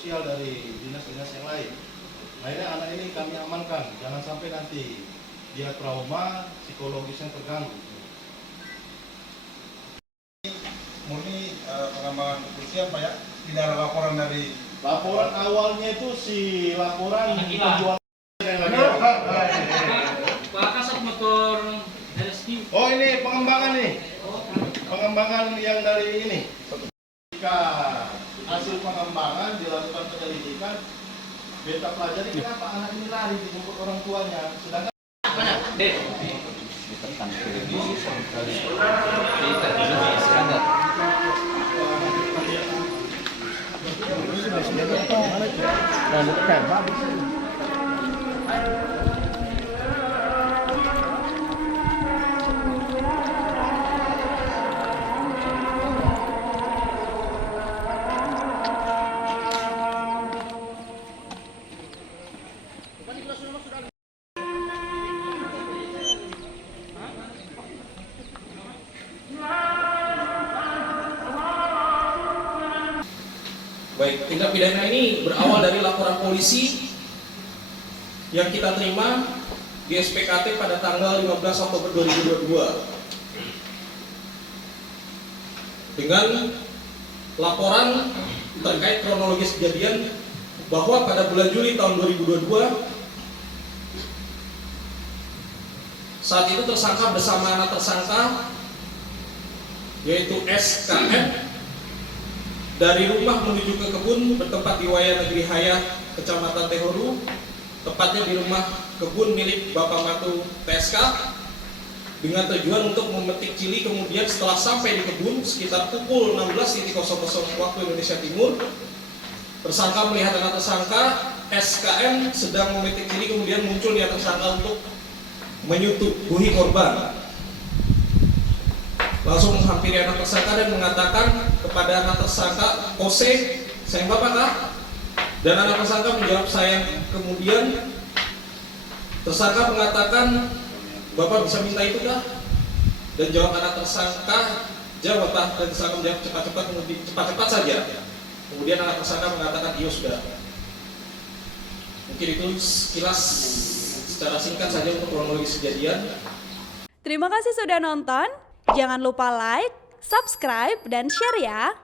sosial dari dinas-dinas yang lain. Akhirnya anak ini kami amankan, jangan sampai nanti dia trauma, psikologisnya terganggu. Murni pengembangan kepolisian Pak ya, tidak ada laporan dari... Laporan awalnya itu si laporan penjualan Pak kasat motor rescue. Oh ini pengembangan nih, pengembangan yang dari ini. Jika hasil pengembangan dilakukan penyelidikan, beta pelajari kenapa anak ini lari dijemput orang tuanya, sedangkan Baik, tindak pidana ini berawal dari laporan polisi yang kita terima di SPKT pada tanggal 15 Oktober 2022 dengan laporan terkait kronologis kejadian bahwa pada bulan Juli tahun 2022 saat itu tersangka bersama anak tersangka yaitu SKM dari rumah menuju ke kebun bertempat di Waya Negeri Hayat, Kecamatan Tehoru, tepatnya di rumah kebun milik Bapak Matu PSK, dengan tujuan untuk memetik cili. Kemudian setelah sampai di kebun sekitar pukul 16.00 waktu Indonesia Timur, tersangka melihat anak tersangka SKM sedang memetik cili, kemudian muncul niat tersangka untuk menyutubuhi korban. Langsung menghampiri anak tersangka dan mengatakan kepada anak tersangka, "Ose, sayang bapak kah?" Dan anak tersangka menjawab, "Sayang." Kemudian tersangka mengatakan, "Bapak bisa minta itu kah?" Dan jawab anak tersangka, "Jawab Pak." Dan tersangka menjawab, "Cepat-cepat saja." Kemudian anak tersangka mengatakan, "Iya sudah." Mungkin itu sekilas secara singkat saja untuk kronologis kejadian. Terima kasih sudah nonton. Jangan lupa like, subscribe, dan share ya.